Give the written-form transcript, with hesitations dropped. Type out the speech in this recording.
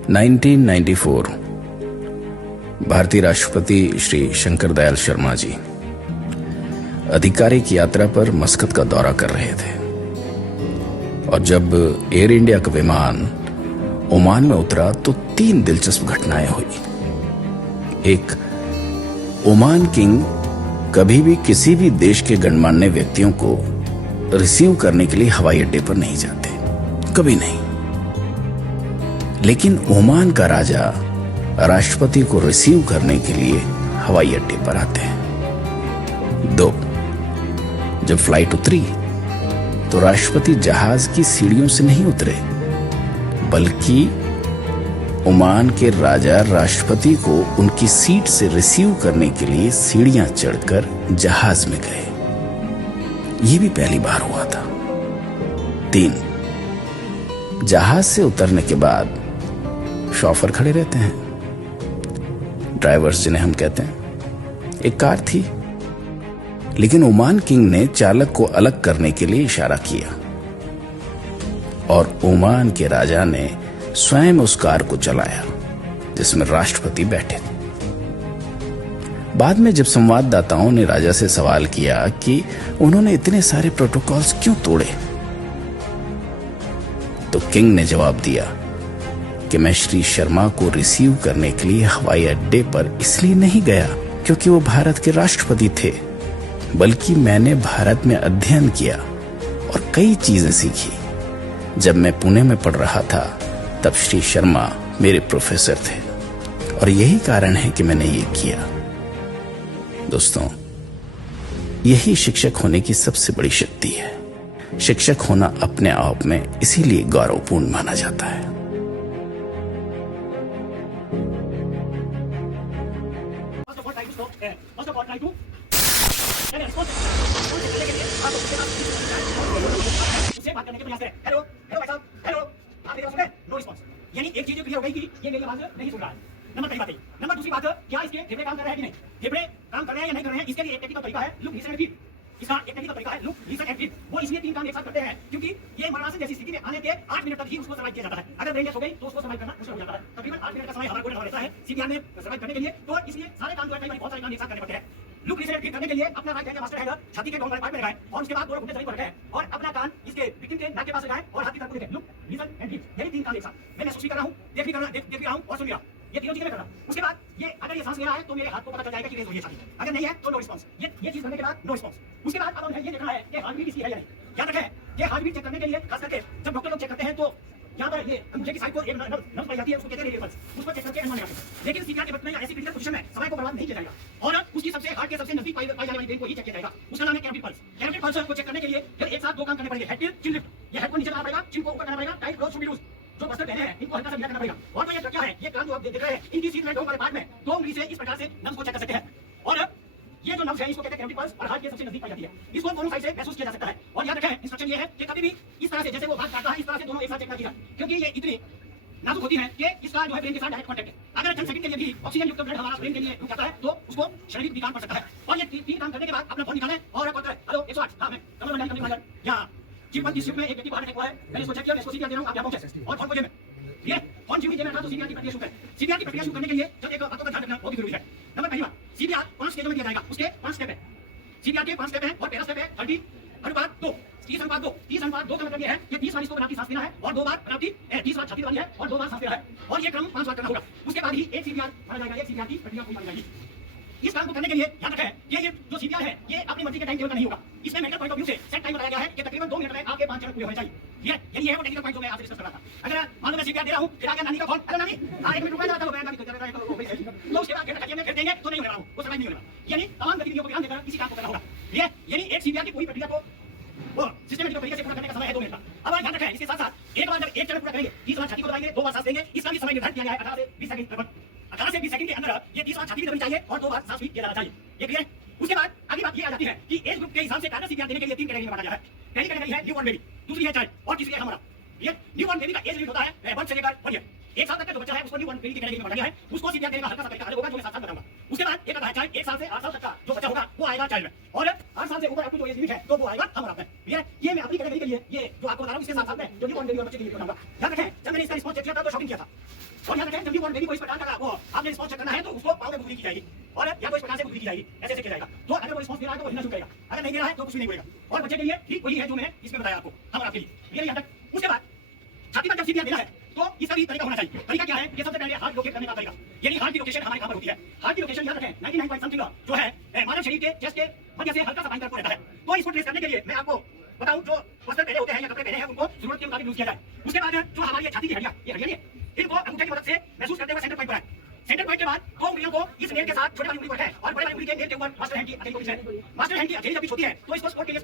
1994 भारतीय राष्ट्रपति श्री शंकर दयाल शर्मा जी आधिकारिक यात्रा पर मस्कत का दौरा कर रहे थे और जब एयर इंडिया का विमान ओमान में उतरा तो 3 दिलचस्प घटनाएं हुई। एक, ओमान किंग कभी भी किसी भी देश के गणमान्य व्यक्तियों को रिसीव करने के लिए हवाई अड्डे पर नहीं जाते, कभी नहीं। लेकिन ओमान का राजा राष्ट्रपति को रिसीव करने के लिए हवाई अड्डे पर आते हैं। 2, जब फ्लाइट उतरी तो राष्ट्रपति जहाज की सीढ़ियों से नहीं उतरे, बल्कि ओमान के राजा राष्ट्रपति को उनकी सीट से रिसीव करने के लिए सीढ़ियां चढ़कर जहाज में गए। यह भी पहली बार हुआ था। 3, जहाज से उतरने के बाद शॉफर खड़े रहते हैं, ड्राइवर्स जिन्हें हम कहते हैं। एक कार थी, लेकिन ओमान किंग ने चालक को अलग करने के लिए इशारा किया और ओमान के राजा ने स्वयं उस कार को चलाया जिसमें राष्ट्रपति बैठे थे। बाद में जब संवाददाताओं ने राजा से सवाल किया कि उन्होंने इतने सारे प्रोटोकॉल्स क्यों तोड़े, तो किंग ने जवाब दिया कि मैं श्री शर्मा को रिसीव करने के लिए हवाई अड्डे पर इसलिए नहीं गया क्योंकि वो भारत के राष्ट्रपति थे, बल्कि मैंने भारत में अध्ययन किया और कई चीजें सीखी। जब मैं पुणे में पढ़ रहा था तब श्री शर्मा मेरे प्रोफेसर थे और यही कारण है कि मैंने ये किया। दोस्तों, यही शिक्षक होने की सबसे बड़ी शक्ति है। शिक्षक होना अपने आप में इसीलिए गौरवपूर्ण माना जाता है। बात करने के प्रयास करें। हेलो हेलो भाई साहब, हेलो, आप मेरी बात सुन रहे हैं? No response. यानी एक चीज क्लियर हो गई कि ये मेरी आवाज नहीं सुन रहा है। नंबर पहली बात है। नंबर दूसरी बात, क्या इसके फेफड़े काम कर रहे हैं कि नहीं? फेफड़े काम कर रहे हैं या नहीं कर रहे हैं, इसके लिए एक टेक्निकल तरीका है, लुक लिसन एंड फील। इसका एक टेक्निकल तरीका है, लुक लिसन एंड फील। वो इसलिए 3 काम एक साथ करते हैं क्योंकि ये मरणासन जैसी स्थिति में आने के 8 मिनट तक ही उसको सर्वाइव किया जाता है। अगर ब्रेन डेथ हो गई तो उसको सर्वाइव करना मुश्किल हो जाता है। तकरीबन 8 मिनट का समय हमारे को लगा रहता है सीपीआर में सर्वाइव करने के लिए। तो इसलिए सारे काम जो है, बहुत सारे काम एक साथ करने पड़ते हैं। लुक लिसन एंड फील करने के लिए अपना राइट हैंड का मास्टर हैंड छाती के डोर वाले पार्ट में लगाएं और उसके बाद दोनों घुटने जमीन पर रखें और अपना कान इसके विक्टिम के नाक के पास लगाएं और हाथ की तरफ देखें। लुक लिसन एंड फील, यही 3 काम एक साथ। मैं महसूस भी कर रहा हूं, देख भी रहा हूं और सुन भी रहा हूं। ये तीनों चीजें मैं कर रहा हूं। उसके बाद ये अगर ये सांस ले रहा है तो मेरे हाथ को पता चल जाएगा कि रेज हो रही है छाती। अगर नहीं है तो नो रिस्पांस। ये चीज करने के बाद नो रिस्पांस। उसके बाद अब हमें ये देखना है कि हार्ट बीट इसकी है या नहीं। याद रखें, ये हार्ट बीट चेक करने के लिए खास करके जब डॉक्टर लोग चेक करते हैं तो यहाँ पर ये अंगूठे की साइड को एक नर्व पाई जाती है, उसको कहते हैं रेडियल पल्स। उसको चेक करके अनुमान लगाते हैं। लेकिन सीपीआर के वक्त में या ऐसी क्रिटिकल पोजीशन में समय को बर्बाद नहीं किया जाएगा और उसकी सबसे हार्ट के सबसे नजदीक पाई जाने वाली ब्रेन को ही चेक किया जाएगा। उसका नाम है कैरोटिड पल्स। कैरोटिड पल्स को चेक करने के लिए फिर एक साथ 2 काम करने पड़ेंगे, हेड टिल्ट, चिन लिफ्ट। ये हेड को नीचे करना पड़ेगा, चिन को ऊपर करना पड़ेगा, tight clothes, should be loose. जो बस्तर पहने हैं इनको हल्का सा ढीला करना पड़ेगा। और तो ये क्या है, ये काम जो आप देख रहे हैं इनकी सीट में डोर वाले पार्ट में 2 उंगली से इस प्रकार से नब्ज को चेक कर सकते हैं। और ये जो नब्ज है इसको कहते हैं कैरोटिड पल्स और हार्ट के सबसे नजदीक पाई जाती है। इसको दोनों साइड से महसूस किया जा सकता है। और याद रखें, इंस्ट्रक्शन ये है कि कभी भी इस तरह से जैसे वो हाथ काटता है इस तरह से दोनों एक साथ चेक ना कीजिए, क्योंकि ये इतनी नाजुक होती है कि इसका जो है ब्रेन के साथ डायरेक्ट कांटेक्ट है। अगर चंद सेकंड के लिए भी ऑक्सीजन युक्त ब्लड हमारा ब्रेन के लिए रुक जाता है तो उसको शारीरिक विकार पड़ सकता है। और ये 3 काम करने के बाद अपना फोन निकालें और कॉल करें, हेलो 108, हां मैं कमल मंडल कंपनी मैनेजर यहाँ चिपन की शिप में एक व्यक्ति बाहर हुआ है, मैंने इसको चेक किया, मैं इसको सीपीआर दे रहा हूं, आप यहां पहुंचे और फोन को जेब में। ये फोन जेब में रखा तो सीपीआर की प्रक्रिया शुरू करें। सीपीआर की प्रक्रिया शुरू करने के लिए जब एक बातों का ध्यान रखना बहुत जरूरी है। नंबर पहली बात, सीपीआर 5 स्टेजों में दिया जाएगा। उसके 5 स्टेप है। सीपीआर के 5 स्टेप हैं और पहला स्टेप है 30:2। 30:2 30:2 का मतलब ये है कि 30 बार इसको बनावटी सांस लेना है और 2 बार बनावटी 30 बार छाती वाली है और 2 बार सांस लेना है और ये क्रम 5 बार करना होगा। उसके बाद ही एक सीपीआर माना जाएगा, एक सीपीआर की प्रक्रिया पूरी मानी जाएगी। इस काम को करने के लिए याद रखें कि ये जो सीपीआर है ये अपनी मर्जी के टाइम टेबल का नहीं होगा। इसमें मेडिकल पॉइंट ऑफ व्यू से सेट टाइम बताया गया है कि तकरीबन 2 मिनट में आपके 5 चरण पूरे होने चाहिए। यही है वो टेक्निकल पॉइंट जो मैं आपसे डिस्कस कर रहा था। अगर मान लो मैं सीपीआर दे रहा हूं, फिर आगे नानी का फोन, हेलो नानी, हां 1 मिनट रुक जाता हो, मैं नानी को कर रहा हूं, तो उसके बाद फिर खटिया में फिर देंगे तो नहीं होने वाला हूं, वो समय नहीं होने वाला। यानी तमाम गतिविधियों को ध्यान देकर किसी काम को करना होगा। यानी एक सीपीआर की पूरी प्रक्रिया को वो सिस्टमैटिक तरीके से पूरा करने का समय है 2 मिनट का। अब ध्यान रखें, इसके साथ-साथ एक बार जब एक चरण पूरा करेंगे 30 बार छाती को दबाएंगे, 2 बार सांस लेंगे, इसका भी समय निर्धारित किया गया है 18 से 20 सेकंड। 18 से 20 सेकंड के अंदर ये 30 बार छाती भी दबानी चाहिए और 2 बार सांस भी किया जाना चाहिए। ये क्लियर है? उसके बाद अगली बात ये आ जाती है कि एज ग्रुप के हिसाब से टारगेट सीपीआर देने के लिए 3 कैटेगरी में बांटा गया है। पहली कैटेगरी है न्यूबॉर्न बेबी, दूसरी है चाइल्ड और तीसरी है हमारा। ये न्यूबॉर्न बेबी का एज लिमिट होता है 1 से लेकर 1 ईयर। 1 साल तक का जो बच्चा है उसको न्यूबॉर्न बेबी की कैटेगरी में बांटा गया है। उसको सीपीआर देने का हल्का सा तरीका अलग होगा जो मैं साथ-साथ बताऊंगा। उसके बाद एक आता है चाइल्ड, 1 साल से 8 साल तक का जो बच्चा होगा वो आएगा चाइल्ड में और 8 साल से ऊपर आपकी जो एज लिमिट है तो वो आएगा हमारा में। ये मैं अपनी कैटेगरी के लिए ये जो आपको बता रहा हूं इसके साथ-साथ में जो न्यूबॉर्न बेबी और बच्चे के लिए बताऊंगा। याद रखें, जब मैंने इसका रिस्पांस चेक किया किया था तो शॉपिंग किया था। और याद रखें, जब भी वो बेबी को इस प्रकार का वो आपने रिस्पॉन्स चेक करना है तो उसको पाव में बुद्धि की जाएगी और या तो इस प्रकार से बुद्धि की जाएगी, ऐसे ऐसे किया जाएगा। तो अगर वो रिस्पॉन्स दे रहा है तो वो हिलना शुरू करेगा, अगर नहीं दे रहा है तो कुछ भी नहीं होगा। और बच्चे के लिए ठीक वही है जो मैंने इसमें बताया आपको, हम और आपके लिए ये नहीं तक। उसके बाद छाती पर जब सीपीआर देना है तो इसका भी तरीका होना चाहिए। तरीका क्या है? ये सबसे पहले हार्ट लोकेट करने का तरीका, यानी हार्ट की लोकेशन हमारे कहां पर होती है। हार्ट की लोकेशन याद रखें 99 समथिंग जो है मानव शरीर के चेस्ट के मध्य से हल्का सा बाइंड करके रहता है। तो इसको ट्रेस करने के लिए मैं आपको बताऊं, जो वस्त्र पहने होते हैं या कपड़े पहने हैं उनको जरूरत के मुताबिक यूज किया जाए। उसके बाद जो हमारी छाती की हड्डियां, ये हड्डियां इनको अंगूठे की मदद से महसूस करते हुए सेंटर पॉइंट पर है। सेंटर पॉइंट के बाद दो उंगलियों को इस नेल के साथ छोटे वाली उंगली पर है और बड़े वाली उंगली के नेल के ऊपर मास्टर हैंड की हथेली को है। मास्टर हैंड की हथेली जब भी छोटी है तो इसको स्पोर्ट के लिए